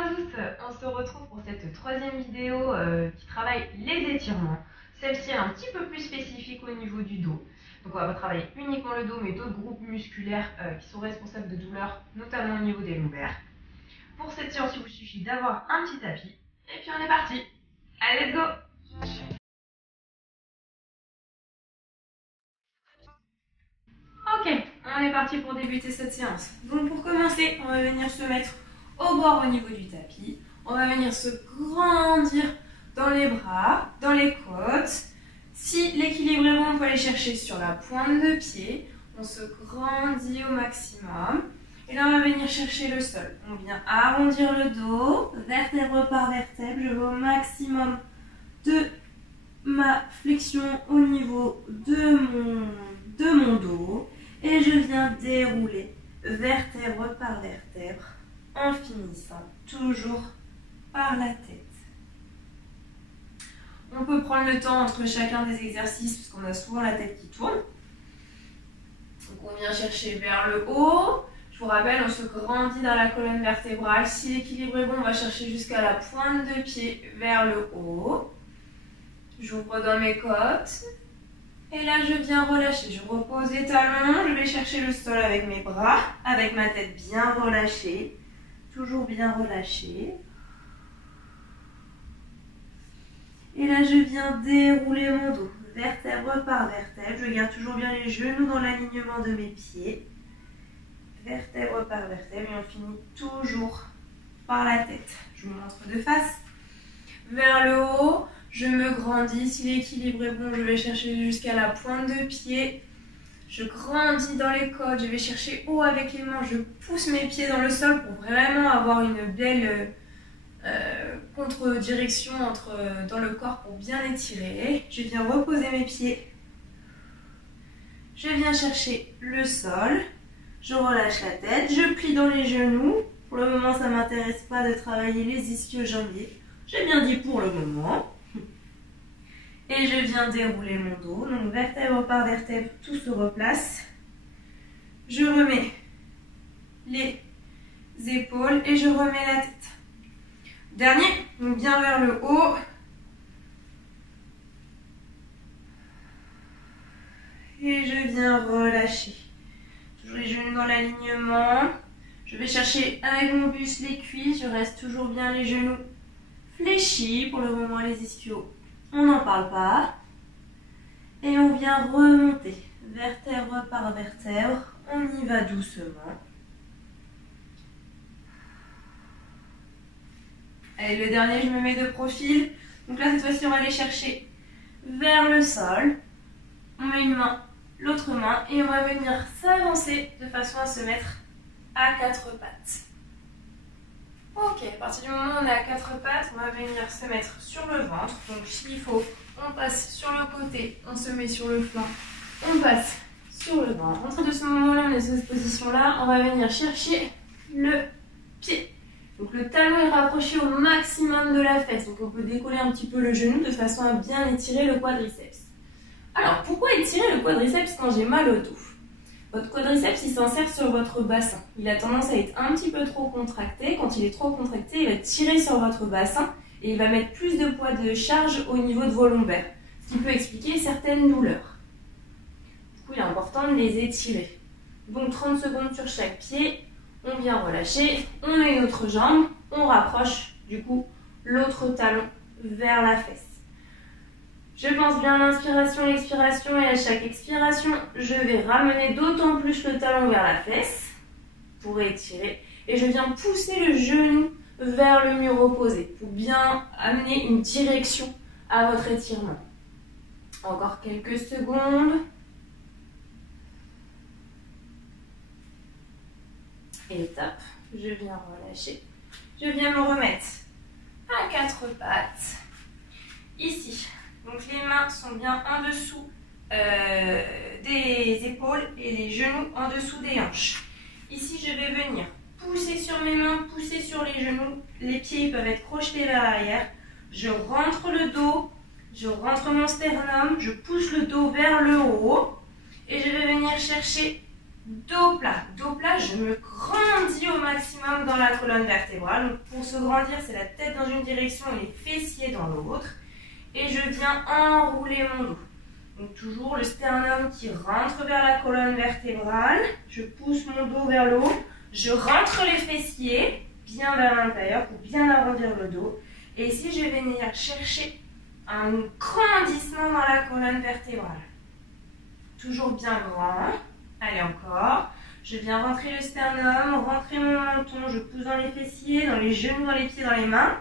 à tous, on se retrouve pour cette troisième vidéo qui travaille les étirements. Celle-ci est un petit peu plus spécifique au niveau du dos. Donc on va travailler uniquement le dos, mais d'autres groupes musculaires qui sont responsables de douleurs, notamment au niveau des lombaires. Pour cette séance, il vous suffit d'avoir un petit tapis. Et puis on est parti. Allez, let's go! Ok, on est parti pour débuter cette séance. Donc pour commencer, on va venir se mettre au bord au niveau du tapis. On va venir se grandir dans les bras, dans les côtes. Si l'équilibre est bon, on peut aller chercher sur la pointe de pied. On se grandit au maximum. Et là, on va venir chercher le sol. On vient arrondir le dos, vertèbre par vertèbre. Je vais au maximum de ma flexion au niveau de mon dos. Et je viens dérouler vertèbre par vertèbre en finissant toujours par la tête. On peut prendre le temps entre chacun des exercices parce qu'on a souvent la tête qui tourne. Donc on vient chercher vers le haut. Je vous rappelle, on se grandit dans la colonne vertébrale. Si l'équilibre est bon, on va chercher jusqu'à la pointe de pied vers le haut. J'ouvre dans mes côtes. Et là, je viens relâcher. Je repose les talons. Je vais chercher le sol avec mes bras, avec ma tête bien relâchée. Toujours bien relâchée. Et là, je viens dérouler mon dos, vertèbre par vertèbre. Je garde toujours bien les genoux dans l'alignement de mes pieds. Vertèbre par vertèbre. Et on finit toujours par la tête. Je vous montre de face. Vers le haut, je me grandis. Si l'équilibre est bon, je vais chercher jusqu'à la pointe de pied. Je grandis dans les côtes. Je vais chercher haut avec les mains. Je pousse mes pieds dans le sol pour vraiment avoir une belle contre-direction dans le corps pour bien étirer. Je viens reposer mes pieds. Je viens chercher le sol. Je relâche la tête. Je plie dans les genoux. Pour le moment, ça ne m'intéresse pas de travailler les ischio-jambiers. J'ai bien dit pour le moment. Et je viens dérouler mon dos. Donc vertèbre par vertèbre, tout se replace. Je remets les épaules et je remets la tête. Dernier, donc bien vers le haut. Et je viens relâcher. Toujours les genoux dans l'alignement. Je vais chercher avec mon buste les cuisses. Je reste toujours bien les genoux fléchis. Pour le moment, les ischios, on n'en parle pas. Et on vient remonter. Vertèbre par vertèbre. On y va doucement. Allez, le dernier, je me mets de profil. Donc là, cette fois-ci, on va aller chercher vers le sol. On met une main, l'autre main, et on va venir s'avancer de façon à se mettre à quatre pattes. Ok, à partir du moment où on est à quatre pattes, on va venir se mettre sur le ventre. Donc s'il faut, on passe sur le côté, on se met sur le flanc, on passe sur le ventre. À partir de ce moment-là, on est dans cette position-là, on va venir chercher le pied. Donc le talon est rapproché au maximum de la fesse. Donc on peut décoller un petit peu le genou de façon à bien étirer le quadriceps. Alors pourquoi étirer le quadriceps quand j'ai mal au dos? Votre quadriceps, il s'insère sur votre bassin. Il a tendance à être un petit peu trop contracté. Quand il est trop contracté, il va tirer sur votre bassin et il va mettre plus de poids de charge au niveau de vos lombaires. Ce qui peut expliquer certaines douleurs. Du coup, il est important de les étirer. Donc 30 secondes sur chaque pied. On vient relâcher, on met une autre jambe, on rapproche du coup l'autre talon vers la fesse. Je pense bien à l'inspiration et l'expiration et à chaque expiration, je vais ramener d'autant plus le talon vers la fesse pour étirer et je viens pousser le genou vers le mur opposé pour bien amener une direction à votre étirement. Encore quelques secondes. Et top, je viens relâcher. Je viens me remettre à quatre pattes. Ici, donc les mains sont bien en dessous des épaules et les genoux en dessous des hanches. Ici, je vais venir pousser sur mes mains, pousser sur les genoux. Les pieds peuvent être projetés vers l'arrière. Je rentre le dos, je rentre mon sternum, je pousse le dos vers le haut. Et je vais venir chercher Dos plat, je me grandis au maximum dans la colonne vertébrale. Donc pour se grandir, c'est la tête dans une direction et les fessiers dans l'autre. Et je viens enrouler mon dos. Donc toujours le sternum qui rentre vers la colonne vertébrale. Je pousse mon dos vers le haut. Je rentre les fessiers bien vers l'intérieur pour bien arrondir le dos. Et ici, je vais venir chercher un grandissement dans la colonne vertébrale. Toujours bien grand. Allez, encore. Je viens rentrer le sternum, rentrer mon menton. Je pousse dans les fessiers, dans les genoux, dans les pieds, dans les mains.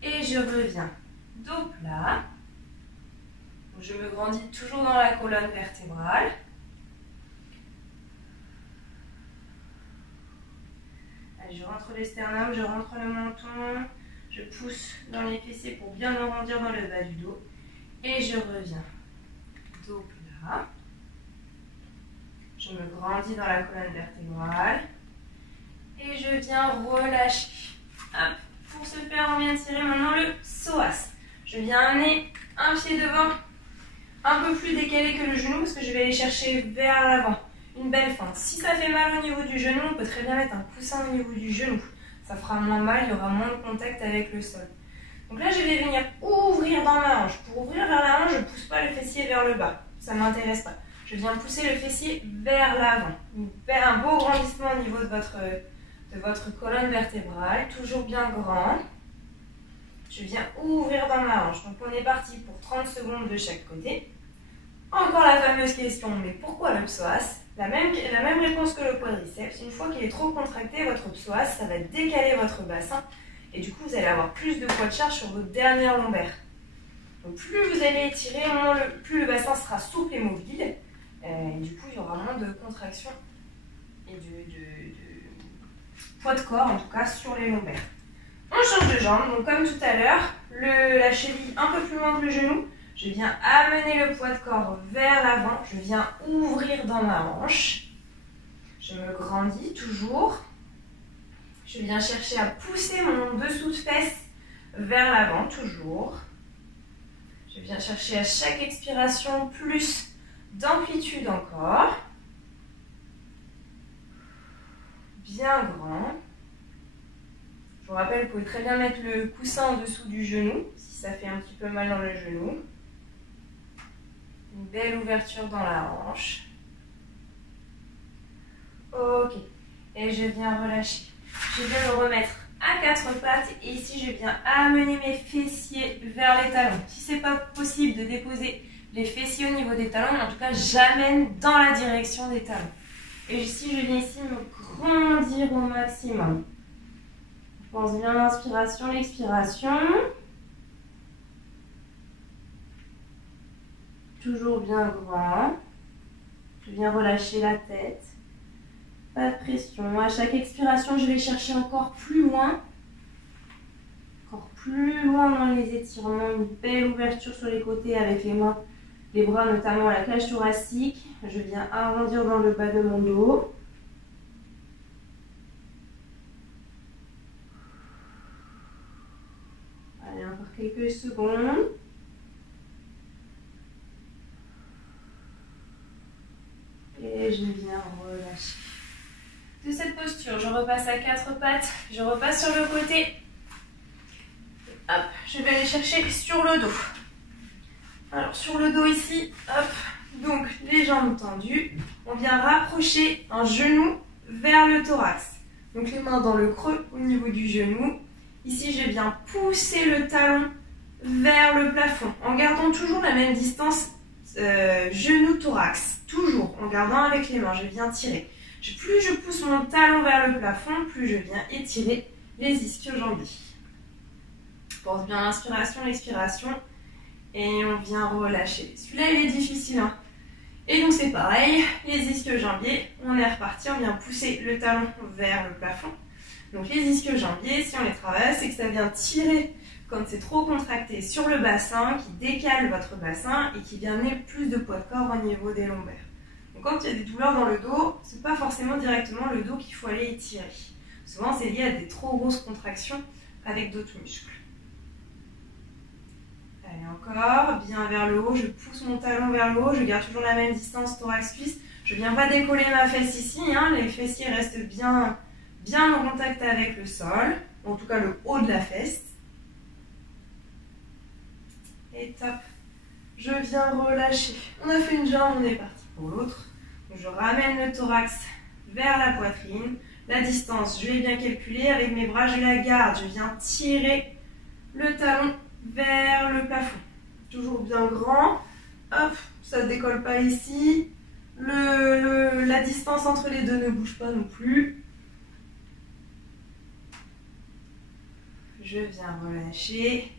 Et je reviens. Dos plat. Je me grandis toujours dans la colonne vertébrale. Allez, je rentre les sternums, je rentre le menton. Je pousse dans les fessiers pour bien me arrondir dans le bas du dos. Et je reviens. Dos plat. Je me grandis dans la colonne vertébrale. Et je viens relâcher. Hop. Pour ce faire, on vient tirer maintenant le psoas. Je viens amener un pied devant, un peu plus décalé que le genou, parce que je vais aller chercher vers l'avant. Une belle fente. Si ça fait mal au niveau du genou, on peut très bien mettre un coussin au niveau du genou. Ça fera moins mal, il y aura moins de contact avec le sol. Donc là, je vais venir ouvrir dans ma hanche. Pour ouvrir vers la hanche, je ne pousse pas le fessier vers le bas. Ça ne m'intéresse pas. Je viens pousser le fessier vers l'avant. Un beau grandissement au niveau de votre colonne vertébrale. Toujours bien grand. Je viens ouvrir dans ma hanche. Donc on est parti pour 30 secondes de chaque côté. Encore la fameuse question, mais pourquoi le psoas? La même réponse que le quadriceps. Une fois qu'il est trop contracté, votre psoas, ça va décaler votre bassin. Et du coup, vous allez avoir plus de poids de charge sur votre dernière lombaire. Donc plus vous allez étirer, plus le bassin sera souple et mobile. Et du coup, il y aura moins de contraction et de poids de corps, en tout cas, sur les lombaires. On change de jambe. Donc comme tout à l'heure, la cheville un peu plus loin que le genou. Je viens amener le poids de corps vers l'avant. Je viens ouvrir dans ma hanche. Je me grandis toujours. Je viens chercher à pousser mon dessous de fesse vers l'avant, toujours. Je viens chercher à chaque expiration plus d'amplitude encore. Bien grand. Je vous rappelle, vous pouvez très bien mettre le coussin en dessous du genou, si ça fait un petit peu mal dans le genou. Une belle ouverture dans la hanche. Ok. Et je viens relâcher. Je viens me remettre à quatre pattes et ici je viens amener mes fessiers vers les talons. Si ce n'est pas possible de déposer les fessiers au niveau des talons, en tout cas j'amène dans la direction des talons. Et ici je viens ici me grandir au maximum. Je pense bien l'inspiration, l'expiration. Toujours bien grand. Je viens relâcher la tête. Pas de pression. À chaque expiration, je vais chercher encore plus loin. Encore plus loin dans les étirements. Une belle ouverture sur les côtés avec les mains, les bras notamment à la cage thoracique. Je viens arrondir dans le bas de mon dos. Allez, encore quelques secondes. Et je viens relâcher. De cette posture, je repasse à quatre pattes, je repasse sur le côté. Hop, je vais aller chercher sur le dos. Alors sur le dos ici, hop, donc les jambes tendues. On vient rapprocher un genou vers le thorax. Donc les mains dans le creux au niveau du genou. Ici, je viens pousser le talon vers le plafond en gardant toujours la même distance genou-thorax. Toujours en gardant avec les mains, je viens tirer. Plus je pousse mon talon vers le plafond, plus je viens étirer les ischio-jambiers. Porte bien l'inspiration, l'expiration et on vient relâcher. Celui-là, il est difficile. Hein. Et donc c'est pareil, les ischio-jambiers, on est reparti, on vient pousser le talon vers le plafond. Donc les ischio-jambiers, si on les travaille, c'est que ça vient tirer quand c'est trop contracté sur le bassin, qui décale votre bassin et qui vient amener plus de poids de corps au niveau des lombaires. Donc quand il y a des douleurs dans le dos, ce n'est pas forcément directement le dos qu'il faut aller étirer. Souvent c'est lié à des trop grosses contractions avec d'autres muscles. Allez, encore, bien vers le haut, je pousse mon talon vers le haut, je garde toujours la même distance thorax-cuisse. Je ne viens pas décoller ma fesse ici, hein, les fessiers restent bien en contact avec le sol, en tout cas le haut de la fesse. Et top, je viens relâcher. On a fait une jambe, on est parti pour l'autre. Je ramène le thorax vers la poitrine. La distance, je l'ai bien calculée. Avec mes bras, je la garde. Je viens tirer le talon vers le plafond. Toujours bien grand. Hop, ça ne décolle pas ici. La distance entre les deux ne bouge pas non plus. Je viens relâcher.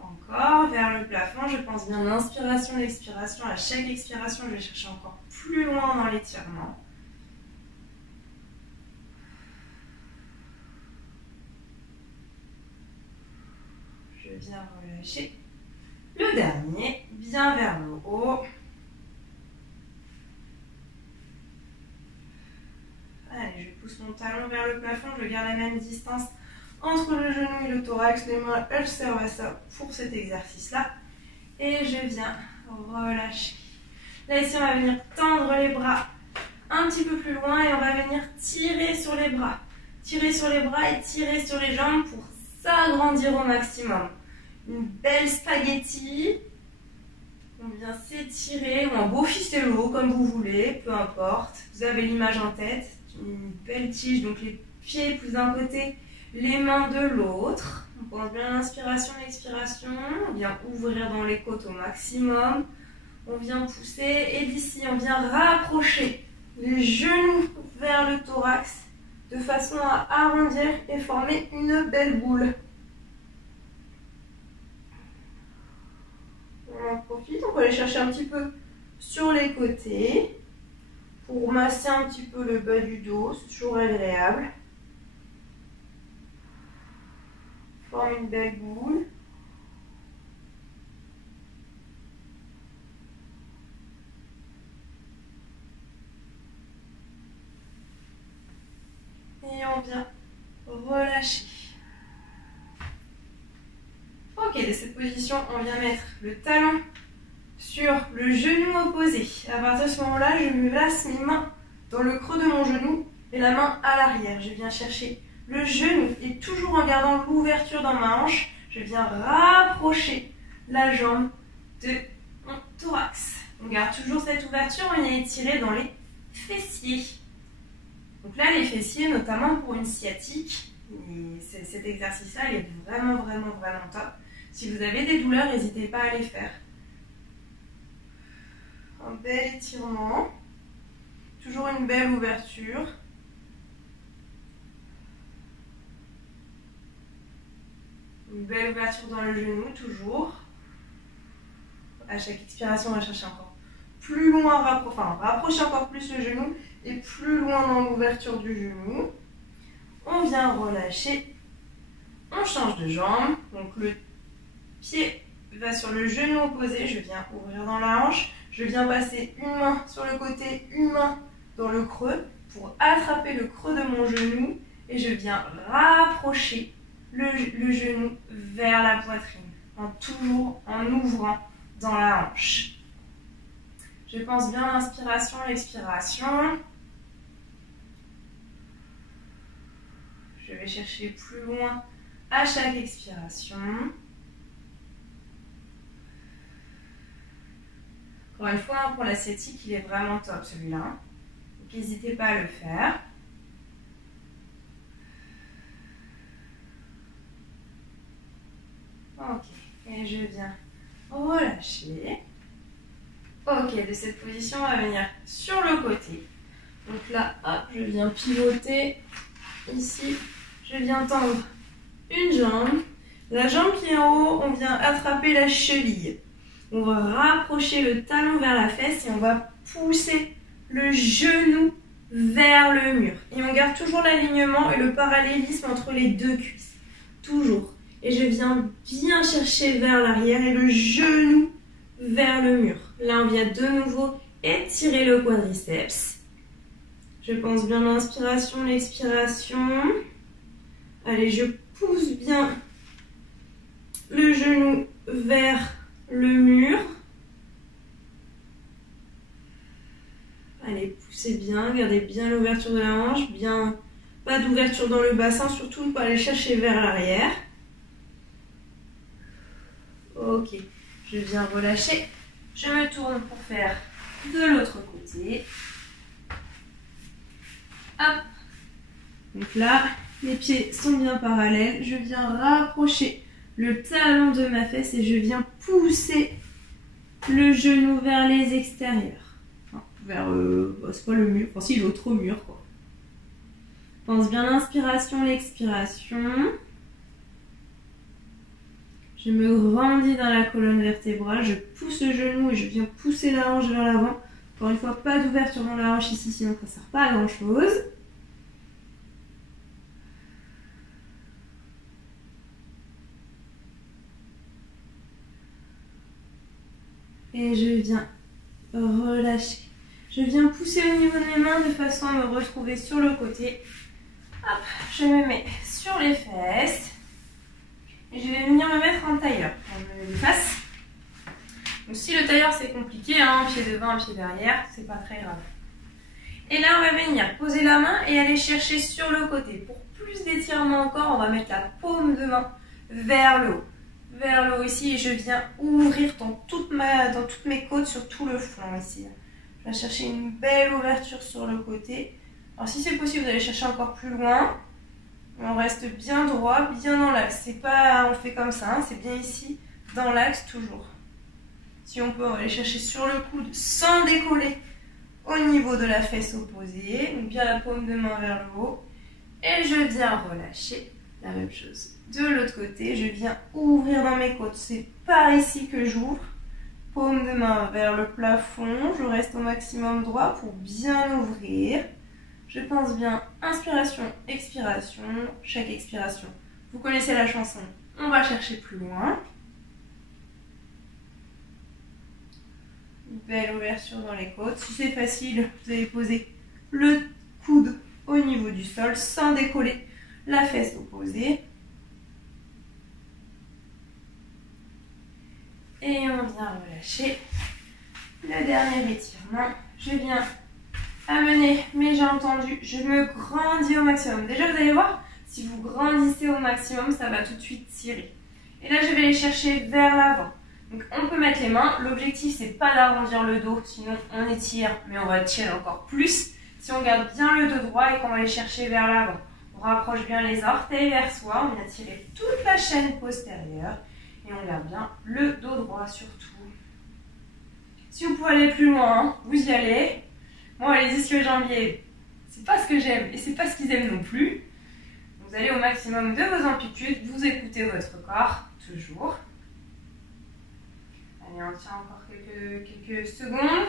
Encore vers le plafond. Je pense bien l'inspiration, l'expiration. À chaque expiration, je vais chercher encore plus loin dans l'étirement. Je viens relâcher. Le dernier, bien vers le haut. Allez, je pousse mon talon vers le plafond. Je garde la même distance entre le genou et le thorax. Les mains, elles servent à ça pour cet exercice-là. Et je viens relâcher. Là, ici, on va venir tendre les bras un petit peu plus loin et on va venir tirer sur les bras. Tirer sur les bras et tirer sur les jambes pour s'agrandir au maximum. Une belle spaghetti. On vient s'étirer ou un beau ficello, comme vous voulez, peu importe. Vous avez l'image en tête. Une belle tige, donc les pieds poussent d'un côté, les mains de l'autre. On pense bien à l'inspiration, l'expiration. On vient ouvrir dans les côtes au maximum. On vient pousser et d'ici, on vient rapprocher les genoux vers le thorax de façon à arrondir et former une belle boule. On en profite, on peut aller chercher un petit peu sur les côtés pour masser un petit peu le bas du dos, c'est toujours agréable. Forme une belle boule. Et on vient relâcher. Ok, de cette position, on vient mettre le talon sur le genou opposé. À partir de ce moment-là, je me place mes mains dans le creux de mon genou et la main à l'arrière. Je viens chercher le genou et toujours en gardant l'ouverture dans ma hanche, je viens rapprocher la jambe de mon thorax. On garde toujours cette ouverture, on vient étirer dans les fessiers. Donc là, les fessiers, notamment pour une sciatique, cet exercice-là, il est vraiment top. Si vous avez des douleurs, n'hésitez pas à les faire. Un bel étirement. Toujours une belle ouverture. Une belle ouverture dans le genou, toujours. À chaque expiration, on va chercher encore plus loin, rapprocher encore plus le genou et plus loin dans l'ouverture du genou. On vient relâcher. On change de jambe. Donc le pied va sur le genou opposé. Je viens ouvrir dans la hanche. Je viens passer une main sur le côté, une main dans le creux pour attraper le creux de mon genou. Et je viens rapprocher le genou vers la poitrine. Toujours en ouvrant dans la hanche. Je pense bien à l'inspiration, l'expiration. Je vais chercher plus loin à chaque expiration. Encore une fois, pour la sciatique, il est vraiment top celui-là. Donc n'hésitez pas à le faire. Ok, et je viens relâcher. Ok, de cette position, on va venir sur le côté. Donc là, hop, je viens pivoter. Ici, je viens tendre une jambe. La jambe qui est en haut, on vient attraper la cheville. On va rapprocher le talon vers la fesse et on va pousser le genou vers le mur. Et on garde toujours l'alignement et le parallélisme entre les deux cuisses. Toujours. Et je viens bien chercher vers l'arrière et le genou vers le mur. Là, on vient de nouveau étirer le quadriceps. Je pense bien l'inspiration, l'expiration. Allez, je pousse bien genou vers le mur. Allez, poussez bien, gardez bien l'ouverture de la hanche, bien, pas d'ouverture dans le bassin, surtout ne pas aller chercher vers l'arrière. Ok, je viens relâcher, je me tourne pour faire de l'autre côté. Hop. Donc là, les pieds sont bien parallèles, je viens rapprocher le talon de ma fesse et je viens pousser le genou vers les extérieurs. Vers c'est pas le mur, enfin si l'autre mur quoi. Pense bien l'inspiration, l'expiration. Je me grandis dans la colonne vertébrale, je pousse le genou et je viens pousser la hanche vers l'avant. Encore une fois, pas d'ouverture dans la hanche ici, sinon ça ne sert pas à grand chose. Et je viens relâcher. Je viens pousser au niveau de mes mains de façon à me retrouver sur le côté. Hop, je me mets sur les fesses. Et je vais venir me mettre en tailleur. On me met les faces. Donc si le tailleur c'est compliqué, un pied devant, un pied derrière, c'est pas très grave. Et là on va venir poser la main et aller chercher sur le côté. Pour plus d'étirement encore, on va mettre la paume de main vers le haut. Vers le haut ici et je viens ouvrir dans toutes mes côtes sur tout le flanc ici. Je vais chercher une belle ouverture sur le côté. Alors si c'est possible, vous allez chercher encore plus loin. On reste bien droit, bien dans l'axe. C'est pas on fait comme ça, hein, c'est bien ici, dans l'axe toujours. Si on peut, on va aller chercher sur le coude sans décoller au niveau de la fesse opposée. Donc bien la paume de main vers le haut. Et je viens relâcher. La même chose. De l'autre côté, je viens ouvrir dans mes côtes. C'est par ici que j'ouvre. Paume de main vers le plafond. Je reste au maximum droit pour bien ouvrir. Je pense bien inspiration, expiration. Chaque expiration. Vous connaissez la chanson. On va chercher plus loin. Une belle ouverture dans les côtes. Si c'est facile, vous allez poser le coude au niveau du sol sans décoller la fesse opposée. Et on vient relâcher le dernier étirement. Je viens amener mes jambes tendues. Je me grandis au maximum. Déjà, vous allez voir, si vous grandissez au maximum, ça va tout de suite tirer. Et là, je vais les chercher vers l'avant. Donc, on peut mettre les mains. L'objectif, c'est pas d'arrondir le dos, sinon on étire, mais on va tirer encore plus. Si on garde bien le dos droit et qu'on va les chercher vers l'avant. On rapproche bien les orteils vers soi. On vient tirer toute la chaîne postérieure. Et on garde bien le dos droit surtout. Si vous pouvez aller plus loin, vous y allez. Moi, les ischio-jambiers, c'est pas ce que j'aime et c'est pas ce qu'ils aiment non plus. Vous allez au maximum de vos amplitudes, vous écoutez votre corps, toujours. Allez, on tient encore quelques secondes.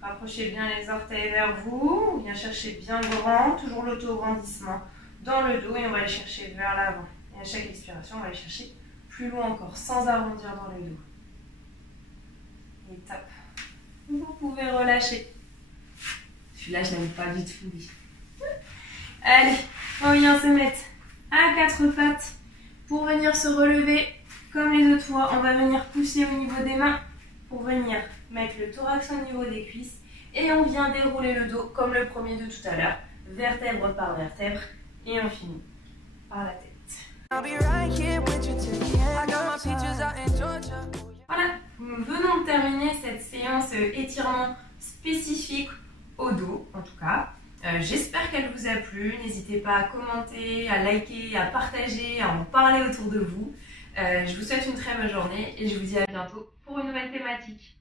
Rapprochez bien les orteils vers vous. Viens chercher bien grand, toujours l'auto-grandissement dans le dos et on va aller chercher vers l'avant. Et à chaque expiration, on va aller chercher plus loin encore, sans arrondir dans le dos. Et top. Vous pouvez relâcher. Celui-là, je n'aime pas du tout, lui. Allez, on vient se mettre à quatre pattes pour venir se relever comme les autres fois. On va venir pousser au niveau des mains pour venir mettre le thorax au niveau des cuisses. Et on vient dérouler le dos comme le premier de tout à l'heure, vertèbre par vertèbre. Et on finit par la tête. Voilà, nous venons de terminer cette séance étirement spécifique au dos, en tout cas. J'espère qu'elle vous a plu. N'hésitez pas à commenter, à liker, à partager, à en parler autour de vous. Je vous souhaite une très bonne journée et je vous dis à bientôt pour une nouvelle thématique.